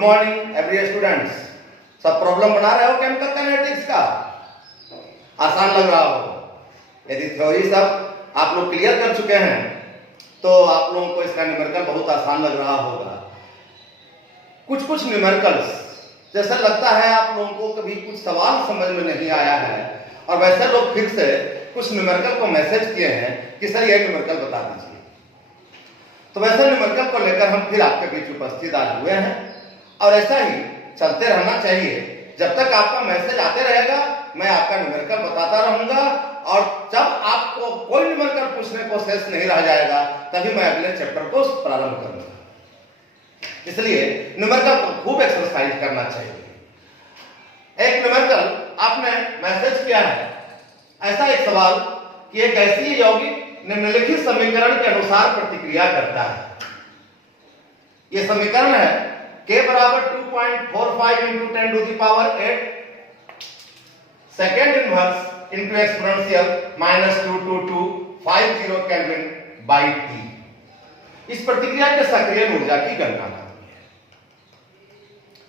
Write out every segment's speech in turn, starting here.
Good morning every students. सब problem बना रहे हो केमिकल काइनेटिक्स का? आसान लग रहा हो। यदि थ्योरी सब आप लोग क्लियर कर चुके हैं तो आप लोगों को इसका न्यूमेरिकल बहुत आसान लग रहा होगा। कुछ कुछ न्यूमेरिकल्स जैसा लगता है आप लोगों को कभी कुछ सवाल समझ में नहीं आया है और वैसे लोग फिर से कुछ न्यूमेरिकल को मैसेज किए हैं कि सर ये न्यूमेरिकल बता दीजिए। तो वैसे न्यूमेरिकल को लेकर हम फिर आपके बीच उपस्थित आज हुए हैं और ऐसा ही चलते रहना चाहिए। जब तक आपका मैसेज आते रहेगा मैं आपका न्यूमेरिकल बताता रहूंगा और जब आपको कोई न्यूमेरिकल पूछने को शेष नहीं रह जाएगा तभी मैं अगले चैप्टर को प्रारंभ करूंगा। इसलिए न्यूमेरिकल को खूब एक्सरसाइज करना चाहिए। एक न्यूमेरिकल आपने मैसेज किया है, ऐसा एक सवाल कि एक गैसीय यौगिक निम्नलिखित समीकरण के अनुसार प्रतिक्रिया करता है। यह समीकरण है K बराबर 2.45 into 10 to the power 8 second inverse into exponential minus 22250 Kelvin by T। इस प्रतिक्रिया के सक्रिय ऊर्जा की गणना करनी है।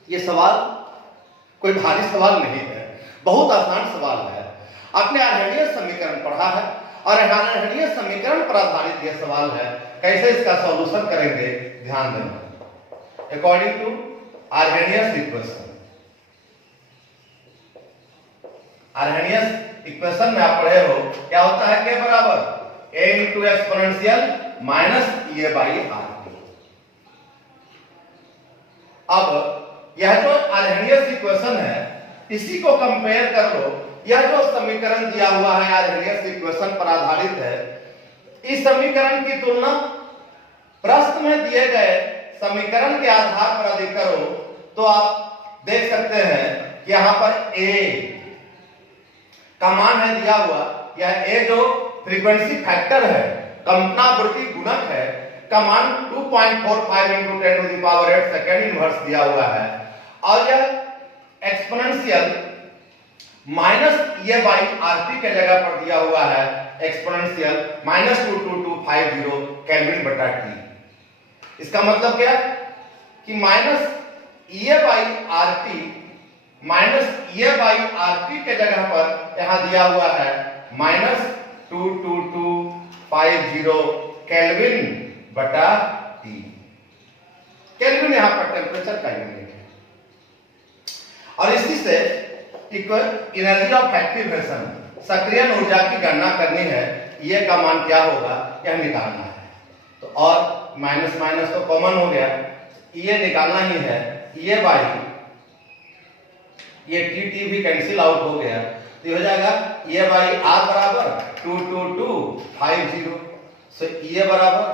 यह सवाल कोई भारी सवाल नहीं है, बहुत आसान सवाल है। आपने अर्हेनियस समीकरण पढ़ा है और अर्हेनियस समीकरण पर आधारित यह सवाल है। कैसे इसका सॉल्यूशन करेंगे ध्यान देना। According to Arrhenius equation, Arrhenius equation में आप पढ़े हो क्या होता है? K बराबर A into exponential minus E by RT। अब यह जो Arrhenius equation है इसी को कंपेयर कर लो। यह जो समीकरण दिया हुआ है Arrhenius equation पर आधारित है, इस समीकरण की तुलना प्रश्न में दिए गए समीकरण के आधार पर यदि करो तो आप देख सकते हैं कि यहां पर A का मान है दिया हुआ। यह A जो फ्रीक्वेंसी फैक्टर है, कंपनावृत्ति गुणक है, का मान 2.45 into 10 to the power 8 second inverse दिया हुआ है और यह exponential minus E by RT के जगह पर दिया हुआ है एक्सपोनेंशियल माइनस 22250 केल्विन बटा T। इसका मतलब क्या कि minus E by RT minus E by RT के जगह पर यहां दिया हुआ है माइनस 22250 केल्विन बटा T। केल्विन यहां पर टेम्परेचर का यूनिट है और इसी से एनर्जी ऑफ एक्टिवेशन सक्रिय ऊर्जा की गणना करनी है। ये का मान क्या होगा यह निकालना है। तो और माइनस माइनस तो कॉमन हो गया, ये निकालना ही है। ये बाई ये टी भी कैंसिल आउट हो गया तो ये हो जाएगा ये बाई आर बराबर 22250। सो ये बराबर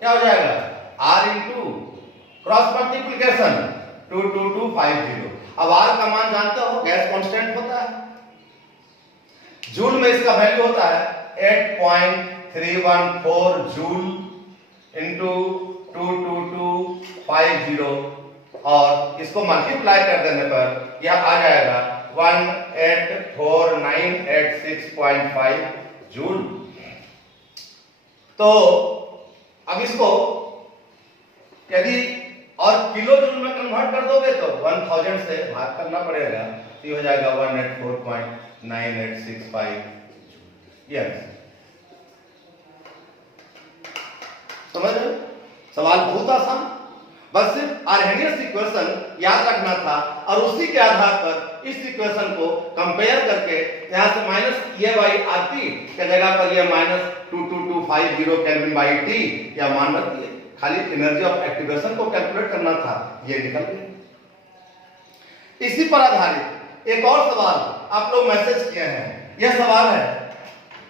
क्या हो जाएगा आर इंटू क्रॉस मल्टीप्लिकेशन 22250। अब आर का मान जानते हो गैस कांस्टेंट होता है, जूल में इसका वैल्यू होता है 8.314 जूल इंटू 22250 और इसको मल्टीप्लाई कर देने पर यह आ जाएगा 1849865 जूल। तो अब इसको यदि और किलो जूल में कन्वर्ट कर दोगे तो 1000 से भाग करना पड़ेगा तो ये हो जाएगा 184.9865 जूल। समझ रहे? सवाल बहुत आसान, बस सिर्फ अर्हेनियस इक्वेशन याद रखना था और उसी के आधार पर इस इक्वेशन को कंपेयर करके यहां से माइनस E by RT के जगह पर ये माइनस 22250 केल्विन बाई T या मान रख दिए। खाली एनर्जी ऑफ एक्टिवेशन को कैलकुलेट करना था, ये निकल गया। इसी पर आधारित एक और सवाल आप लोग मैसेज किए हैं। यह सवाल है,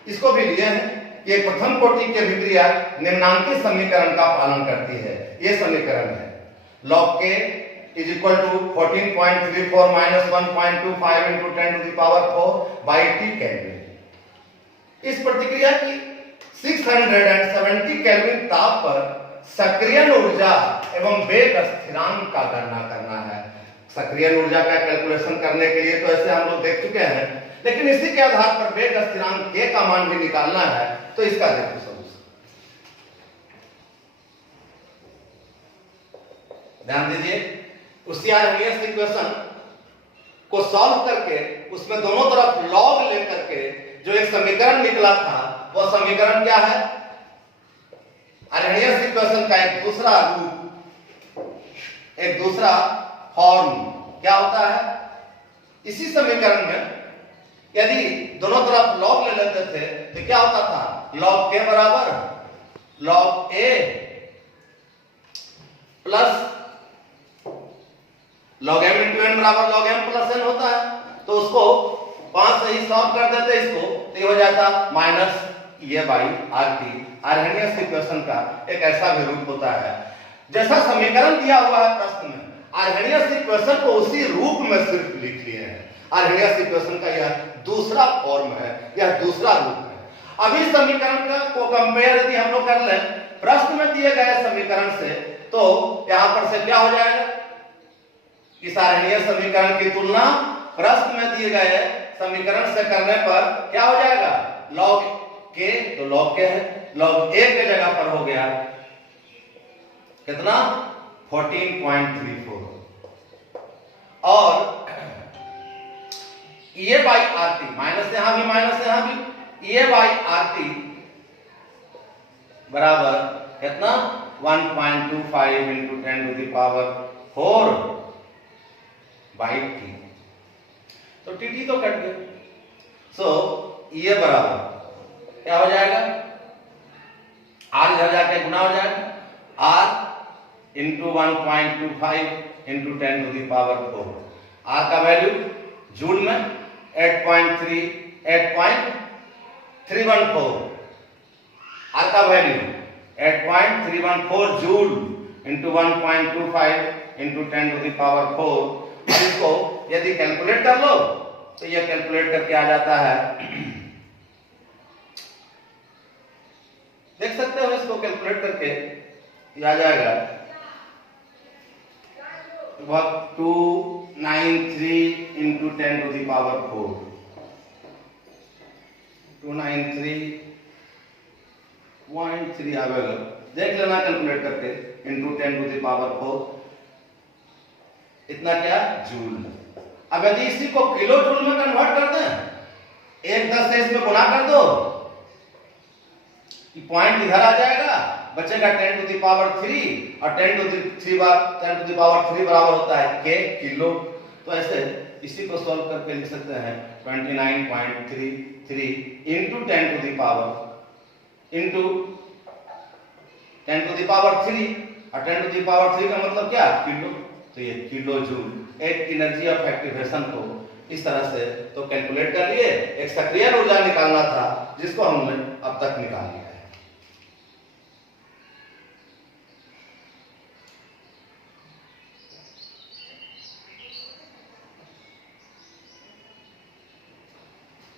इसको भी लिए हैं कि प्रथम कोटि की अभिक्रिया निम्नांकित समीकरण का पालन करती है। यह समीकरण है log K is equal to 14.34 minus 1.25 into 10 to the power 4 by T kelvin. इस प्रतिक्रिया की 670 केल्विन ताप पर सक्रिय ऊर्जा एवं वेग स्थिरांक का गणना करना है। सक्रिय ऊर्जा का कैलकुलेशन करने के लिए तो ऐसे हम लोग देख चुके हैं, लेकिन इसी के आधार पर वेग स्थिरांक K का मान भी निकालना है। तो इसका देखो सॉल्यूशन, ध्यान दीजिए। उसी आर्हेनियस इक्वेशन को सॉल्व करके उसमें दोनों तरफ लॉग लेकर के जो एक समीकरण निकला था, वो समीकरण क्या है? आर्हेनियस इक्वेशन का एक दूसरा रूप, एक दूसरा फॉर्म क्या होता है? इसी समीकरण में यदि दोनों तरफ लॉग ले लेते थे तो क्या होता था? लॉग के बराबर log a plus log m into n बराबर लॉग एम प्लस एन होता है। तो उसको 5 से ही सॉल्व कर देते इसको, तो ये हो जाता माइनस ये by R T. Arrhenius equation का एक ऐसा भी रूप होता है। जैसा समीकरण दिया हुआ है प्रश्न में, आर्हेनियस इक्वेशन को उसी रूप में सिर्फ लिख लिए हैं। आर्हेनियस इक्वेशन का यह दूसरा फॉर्म है, यह दूसरा रूप है। अभी समीकरण का को कंपेयर यदि हम लोग कर लें प्रश्न में दिए गए समीकरण से, तो यहां पर से क्या हो जाएगा? इस आर्हेनियस समीकरण की तुलना प्रश्न में दिए गए समीकरण से करने पर क्या हो जाएगा? लॉग के, तो लॉग के है, लॉग ए के जगह पर हो गया कितना? 14.34 और ये बाई आर टी, माइनस यहां भी माइनस यहां भी, ये बाई आर टी बराबर कितना? 1.25 into 10 to the power 4 by T. तो टी तो कट गया। सो ये बराबर क्या हो जाएगा? आर इधर जाके गुना हो जाएगा, R into 1.25 into 10 to the power 4। R का वैल्यू जूल में 8.314। आर का value 8.314 joule into 1.25 into 10 to the power 4। अब इसको यदि कैलकुलेट कर लो तो यह कैलकुलेट करके आ जाता है, देख सकते हो इसको कैलकुलेट करके ये आ जाएगा लगभग 293 इंटू 10 टू द पावर 4। 293.3 आवेगा, देख लेना कैलकुलेट करके, इंटू 10 टू द पावर 4 इतना क्या? जूल। अब यदि इसी को किलो जूल में कन्वर्ट कर दें, 1/10 से इसमें गुना कर दो, पॉइंट इधर आ जाएगा, बचेगा 10 टू द पावर 3 और 10 टू द पावर 3 बराबर होता है के किलो। तो ऐसे इसी को सॉल्व करके लिख सकते हैं 29.33 into 10 to the power into 10 to the power 3 और 10 टू द पावर 3 का मतलब क्या? किलो। तो ये किलो जूल एक एनर्जी ऑफ एक्टिवेशन को इस तरह से तो कैलकुलेट कर लिए। एक सक्रिय ऊर्जा निकालना था जिसको हमने अब तक निकाल लिया है।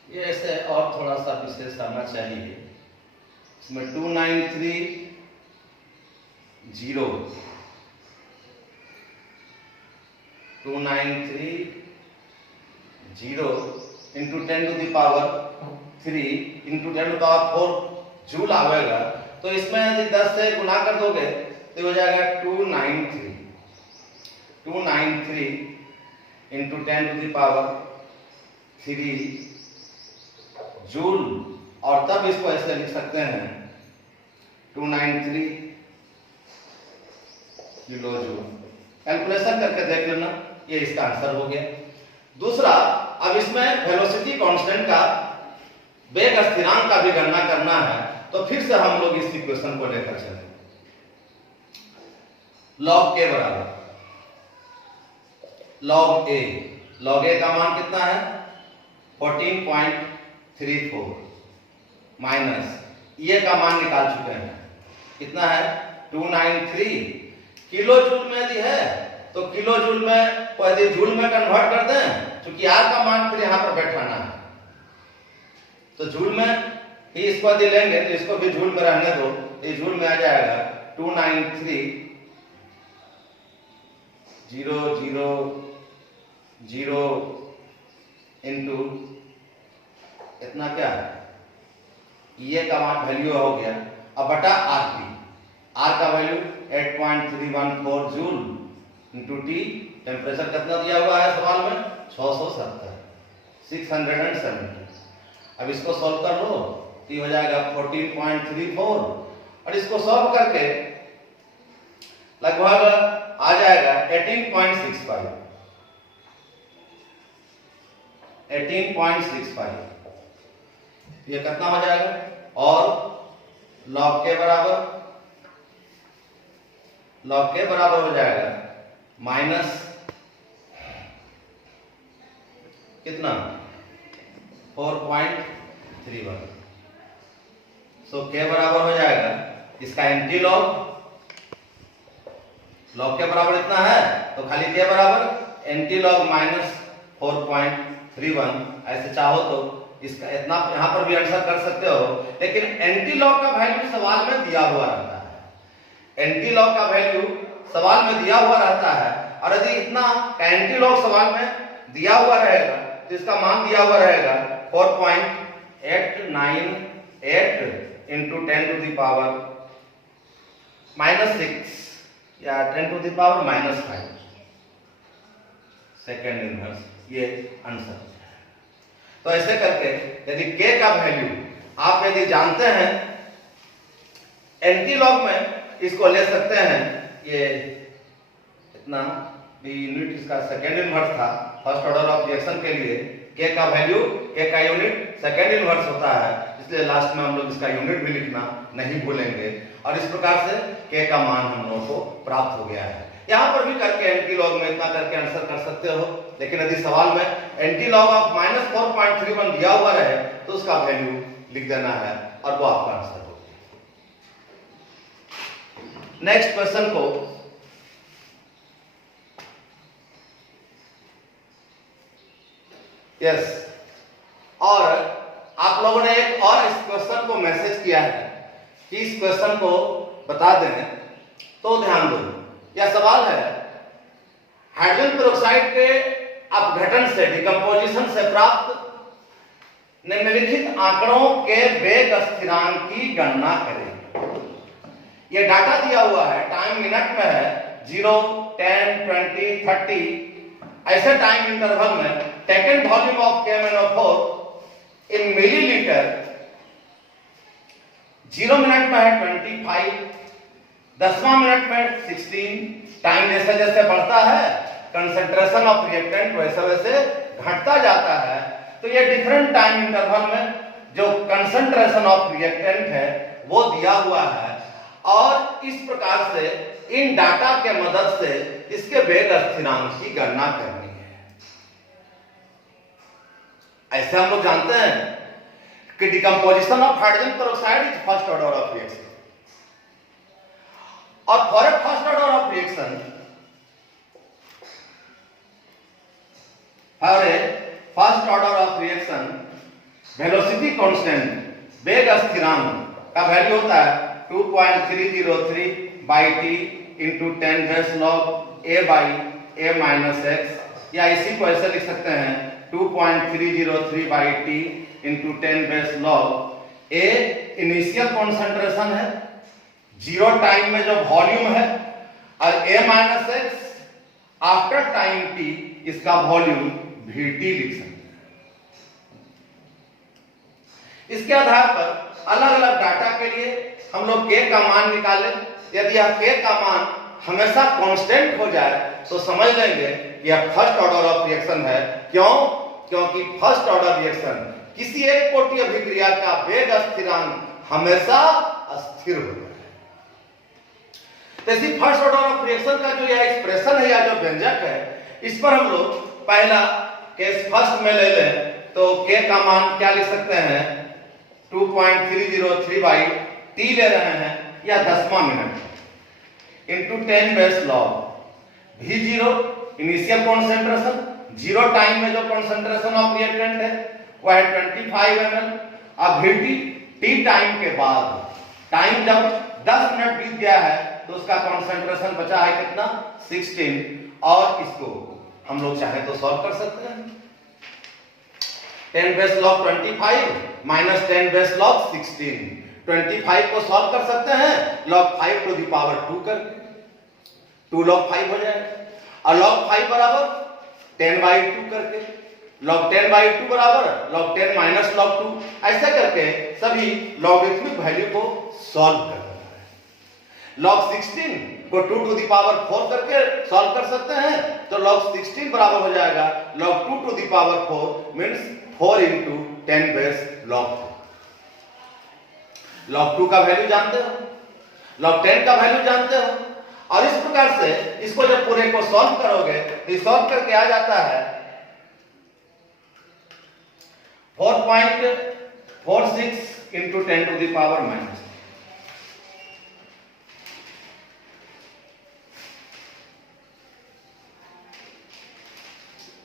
ये ऐसे और थोड़ा सा विशेष आना चाहिए। इसमें 293 into 10 to the power 3 into 10 to the power 4 joule आवेगा। तो इसमें यदि 10 से गुना कर दोगे तो हो जाएगा 293 into 10 to the power 3 joule. और तब इसको ऐसे लिख सकते हैं 293 किलो जूल। कैलकुलेशन करके देख लेना, ये इसका आंसर हो गया। दूसरा, अब इसमें वेलोसिटी कांस्टेंट का, वेग स्थिरांक का भी गणना करना है। तो फिर से हम लोग इस इक्वेशन को लेकर चलेंगे। लॉग के बराबर लॉग ए का मान कितना है? 14.34 माइनस ये का मान निकाल चुके हैं, कितना है? 293 किलो जूल में यदि है तो किलो जूल में को यदि जूल में कन्वर्ट कर दें, क्योंकि आर का मान फिर यहां पर बैठाना है, तो जूल में ही इसको यदि लेंगे तो इसको भी जूल में रहने दो, ये जूल में आ जाएगा 293 000 इंटू इतना क्या है? ये का मान वैल्यू हो गया, अब बटा आर का value 8.314 joule into T, temperature कितना दिया हुआ है सवाल में 670, 670। अब इसको सॉल्व कर लो तो ये हो जाएगा 14.34 और इसको सॉल्व करके लगभग आ जाएगा 18.65, 18.65। ये कितना हो जाएगा और लॉग के बराबर हो जाएगा माइनस कितना 4.31। सो के बराबर हो जाएगा इसका एंटी लॉग, लॉग के बराबर इतना है तो खाली के बराबर एंटी लॉग माइनस 4.31। ऐसे चाहो तो इसका इतना यहां पर भी आंसर कर सकते हो, लेकिन एंटी लॉग का वैल्यू सवाल में दिया हुआ रहता है, एंटी लॉग का वैल्यू सवाल में दिया हुआ रहता है। और यदि इतना एंटी लॉग सवाल में दिया हुआ रहेगा तो इसका मान दिया हुआ रहेगा 4.898 इंटू 10 टू द पावर -6 या 10 to the power -5 second inverse, ये आंसर। तो ऐसे करके यदि k का वैल्यू आप यदि जानते हैं एंटी लॉग में इसको ले सकते हैं, ये इतना भी यूनिट इसका सेकेंड इनवर्स था फर्स्ट ऑर्डर ऑफ रिएक्शन के लिए। k का वैल्यू, k का यूनिट सेकेंड इनवर्स होता है, इसलिए लास्ट में हम लोग इसका यूनिट भी लिखना नहीं भूलेंगे। और इस प्रकार से k का मान हम लोगों को प्राप्त हो गया है। यहां पर भी करके एंटी लॉग में इतना करके आंसर कर सकते हो, लेकिन यदि सवाल में एंटी लॉग ऑफ -4.31 दिया हुआ रहे तो उसका वैल्यू लिख देना है और वो आपका आंसर होगा। नेक्स्ट क्वेश्चन को यस और आप लोगों ने एक और इस क्वेश्चन को मैसेज किया है कि इस क्वेश्चन को बता दें, तो ध्यान दो। यह सवाल है हाइड्रोजन पेरोक्साइड के अपघटन से, डिकम्पोजिशन से प्राप्त निम्नलिखित आंकड़ों के वेग स्थिरांक की गणना करें। यह डाटा दिया हुआ है, टाइम मिनट में है, 0, 10, 20, 30 ऐसे टाइम इंटरवल में taken volume of KMnO4 in millilitre, 0 minute में है 25, 10वां मिनट में 16। टाइम जैसे जैसे बढ़ता है कंसंट्रेशन ऑफ रिएक्टेंट वैसे वैसे घटता जाता है। तो ये डिफरेंट टाइम इंटरवल में जो कंसंट्रेशन ऑफ रिएक्टेंट है वो दिया हुआ है और इस प्रकार से इन डाटा के मदद से इसके वेग स्थिरांक की गणना करनी है। ऐसे हम लोग जानते हैं कि decomposition of hydrogen peroxide is first order of reaction, और for a first order of reaction, velocity constant, वेग स्थिरांक का वैल्यू होता है 2.303 by t into 10 base log a by a minus x, या इसी को ऐसे लिख सकते हैं 2.303 by t into 10 base log a initial concentration है, 0 टाइम में जो वॉल्यूम है, और a minus x after time t इसका वॉल्यूम vt लिख सकते हैं। इसके आधार पर अलग अलग डाटा के लिए हम लोग k का मान निकालें। यदि यह k का मान हमेशा कांस्टेंट हो जाए तो समझ लेंगे यह फर्स्ट ऑर्डर ऑफ रिएक्शन है। क्यों? क्योंकि फर्स्ट ऑर्डर रिएक्शन किसी एक कोटि अभिक्रिया का वेग स्थिरांक हमेशा अस्थिर होता है। तो इसी फर्स्ट ऑर्डर ऑफ रिएक्शन का जो यह एक्सप्रेशन है या जो व्यंजक है, इस पर हम लोग पहला केस फर्स्ट में ले लें तो k का मान क्या लिख सकते हैं 2.303 by t ले रहे हैं या 10वां minute into 10 base log V0 initial concentration, 0 time में जो कॉन्सेंट्रेशन ऑफ रिएक्टेंट है वह है 25 ml। अब Vt t टाइम के बाद, टाइम जब 10 मिनट बीत गया है तो उसका कॉन्सेंट्रेशन बचा है कितना 16, और इसको हम लोग चाहे तो सॉल्व कर सकते हैं। 10 base log 25 minus 10 base log 16, 25 को सॉल्व कर सकते हैं log 5 टू द पावर 2 करके। 2 log 5 हो जाएगा। और log 5 बराबर 10/2 करके, log 10/2 बराबर log 10 माइनस log 2, ऐसा करके सभी लॉगरिथमिक वैल्यू को सॉल्व कर देना है। log 16 को 2 to the power 4 करके सॉल्व कर सकते हैं, तो log 16 बराबर हो जाएगा log 2 to the power 4 means 4 into 10 base log 2। log 2 का वैल्यू जानते हो, log 10 का वैल्यू जानते हो, और इस प्रकार से इसको जब पूरे को सॉल्व करोगे तो सॉल्व करके आ जाता है 4.46 into 10 to the power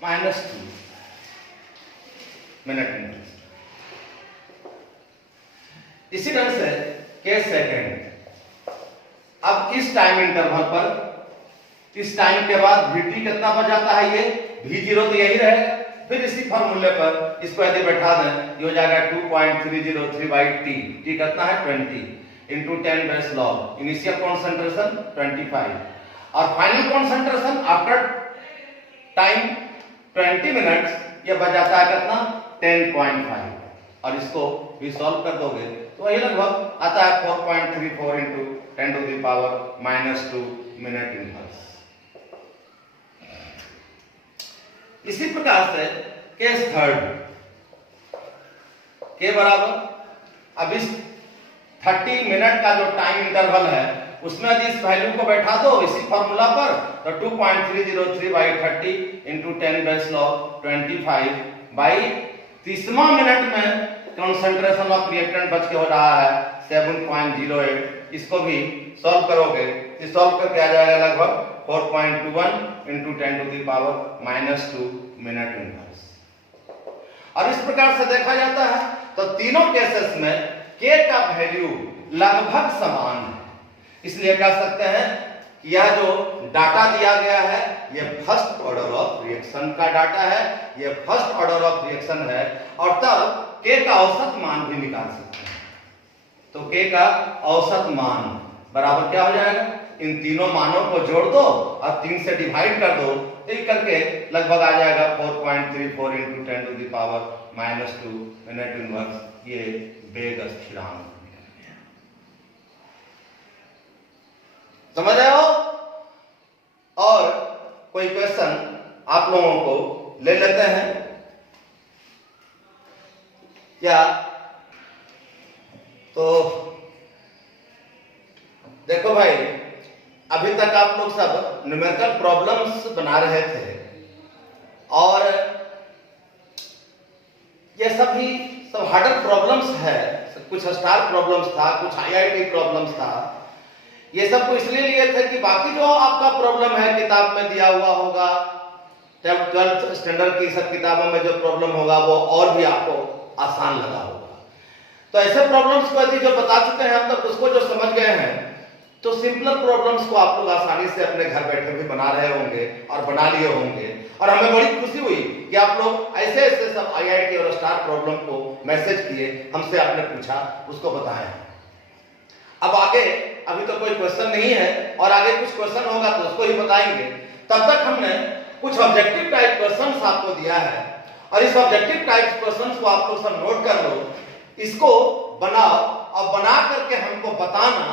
minus 2 minute. इसी ढंग से केस सेकेंड, अब इस टाइम इंटरवल पर, इस टाइम के बाद Vt कितना बच जाता है, ये V0 तो यही रहेगा। फिर इसी फॉर्मूले पर इसको यदि बैठा दें, ये हो जाएगा 2.303/t, t कितना है 20 into 10 base log, initial concentration 25 और final concentration after time 20 minutes, ये बच जाता है कितना 10.5, और इसको भी सॉल्व कर दोगे तो ये लगभग आता है 4.34 into 10 to the power -2 minute inverse. इसी प्रकार से केस थर्ड, के बराबर, अब इस 30 मिनट का जो टाइम इंटरवल है उसमें यदि इस वैल्यू को बैठा दो इसी फॉर्मूला पर, तो 2.303/30 इंटू 10 बेस लॉग 25 बाई 30वां मिनट में कंसंट्रेशन ऑफ रिएक्टेंट बच के हो रहा है 7.08, इसको भी सॉल्व करोगे, इस सॉल्व करके आ जाएगा लगभग 4.21 into 10 to the power -2 minute inverse. और इस प्रकार से देखा जाता है तो तीनों केसेस में के का वैल्यू लगभग समान है, इसलिए कह सकते हैं कि यह जो डाटा दिया गया है ये फर्स्ट ऑर्डर ऑफ रिएक्शन का डाटा है, ये फर्स्ट ऑर्डर ऑफ रिएक्शन है, और तब के का औसत मान भी निकाल सकते हैं। तो के का औसत मान बराबर क्या हो जाएगा, इन तीनों मानों को जोड़ दो और 3 से डिवाइड कर दो, एक करके लगभग आ जाएगा 4.34 into 10 to the power -2 minute inverse, ये वेग स्थिरांक। समझ आए हो? और कोई क्वेश्चन आप लोगों को ले लेते हैं क्या? तो देखो भाई, अभी तक आप लोग सब न्यूमेरिकल प्रॉब्लम्स बना रहे थे, और ये सभी सब हार्डर प्रॉब्लम्स है, कुछ स्टार प्रॉब्लम्स था, कुछ IIT प्रॉब्लम्स था। ये सब को इसलिए लिए थे कि बाकी जो आपका प्रॉब्लम है किताब में दिया हुआ होगा, 12th स्टैंडर्ड की सब किताबों में जो प्रॉब्लम होगा वो और भी आपको आसान लगा होगा। तो ऐसे प्रॉब्लम्स को यदि जो बता चुके हैं हम तक, उसको जो समझ गए हैं, तो सिंपल प्रॉब्लम्स को आप लोग आसानी से अपने घर बैठे भी बना रहे होंगे और बना लिए होंगे। और हमें बड़ी खुशी हुई कि आप लोग ऐसे ऐसे सब IIT और स्टार प्रॉब्लम को मैसेज किए, हमसे आपने पूछा, उसको बताया। अब आगे अभी तो कोई क्वेश्चन नहीं है, और आगे कुछ क्वेश्चन होगा तो उसको ही बताएंगे। तब तक हमने कुछ ऑब्जेक्टिव टाइप क्वेश्चंस आपको दिया है, और इस ऑब्जेक्टिव टाइप क्वेश्चंस को आप लोग सब नोट कर लो, इसको बनाओ और बना करके हमको बताना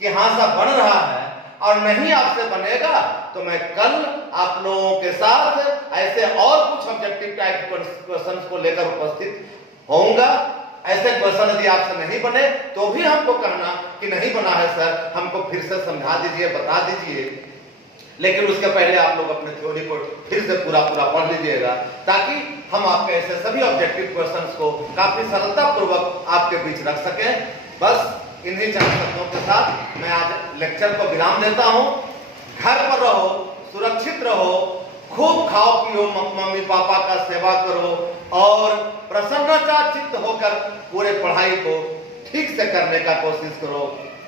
कि हाँ सब बन रहा है, और नहीं आपसे बनेगा तो मैं कल आप लोगों के साथ ऐसे और कुछ ऑब्जेक्टिव टाइप क्वेश्चंस को लेकर उपस्थित होऊंगा। ऐसे क्वेश्चन यदि आपसे नहीं बने तो भी हमको कहना कि नहीं बना है सर, हमको फिर से समझा दीजिए, बता दीजिए। लेकिन उसके पहले आप लोग अपने थ्योरी को फिर से पूरा पढ़ लीजिएगा, ताकि हम आपके ऐसे सभी ऑब्जेक्टिव क्वेश्चंस को काफी सरलता पूर्वक आपके बीच रख सकें। बस इन्हीं चंद शब्दों के साथ मैं आज लेक्चर को विराम देता हूं। घर पर रहो, सुरक्षित रहो, खूब खाओ पियो, मम्मी पापा का सेवा करो, और प्रसन्नचित्त होकर पूरे पढ़ाई को ठीक से करने का कोशिश करो।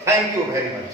Thank you very much.